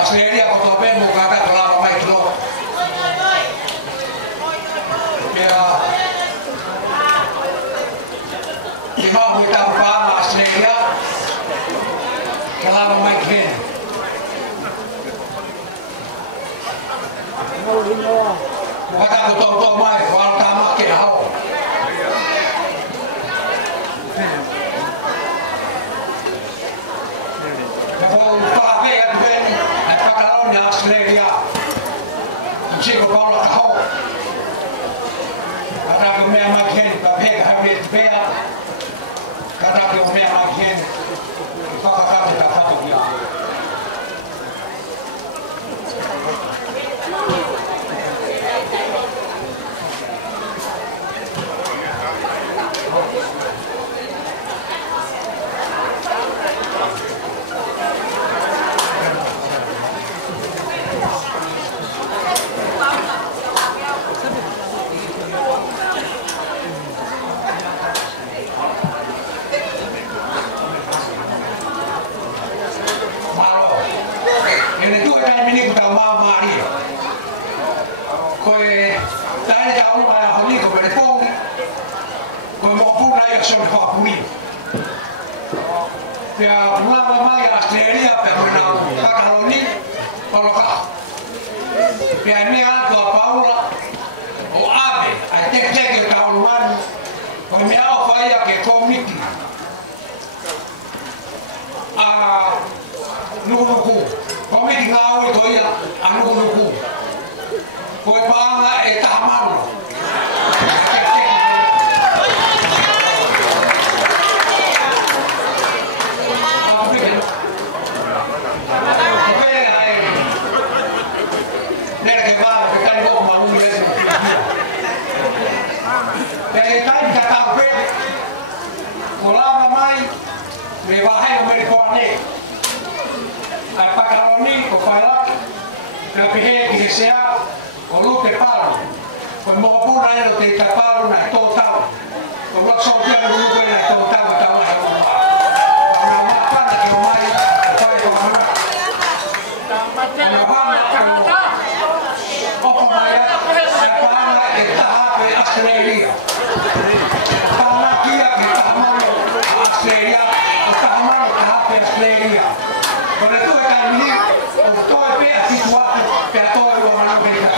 Australia Katoa Pemo kata kelapa mai kilo. Ya. Lima kita pertama Australia kelapa mai ken. Kata Katoa mai wal tamak ke hau. Australia, Chico Paula Ho, Kataku Mamakin, Papek, Habit Bear, Kataku Mamakin, Fakaka Fatuya. Ini kita mama dia. Kau tadi jauh ayah ni kau berdepan. Kau mau pun naik sampai kau puni. Ya lama mai Australia pernah kalau ni kalau kau. Ya ni aku Paula. O ave, atek kau luar. Kau ni apa ya ke komiti. Nukunuku. Komiti ngau itu ya, Nukunuku. Kau bangga etaman. Dari kebal kita ni kau malu ya. Dari tadi kita tahu kalau ramai berbahaya mereka ni. Pakaloni o faila na pihe kisia o lupe palo ko mo pu na no te tapalo na total ko lo so dia no lupe na total ta wa na ma pa na ke mai pa ko na na ba na o ko mai sa pa na e ta pe Australia pa na kia ke ta malo Australia o ta malo ta pe Australia. Kalau itu akan ini, untuk apa situasi, atau orang orang yang